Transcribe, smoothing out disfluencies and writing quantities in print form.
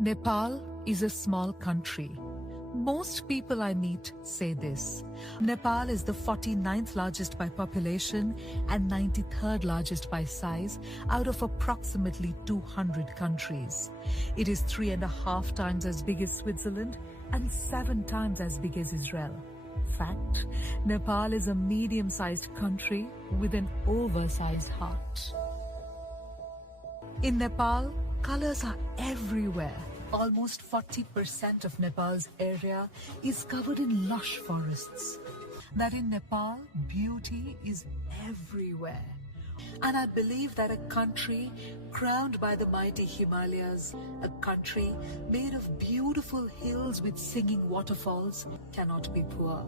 Nepal is a small country. Most people I meet say this. Nepal is the 49th largest by population and 93rd largest by size out of approximately 200 countries. It is 3.5 times as big as Switzerland and 7 times as big as Israel. Fact, Nepal is a medium-sized country with an oversized heart. In Nepal, colors are everywhere. Almost 40% of Nepal's area is covered in lush forests. That in Nepal, beauty is everywhere. And I believe that a country crowned by the mighty Himalayas, a country made of beautiful hills with singing waterfalls, cannot be poor.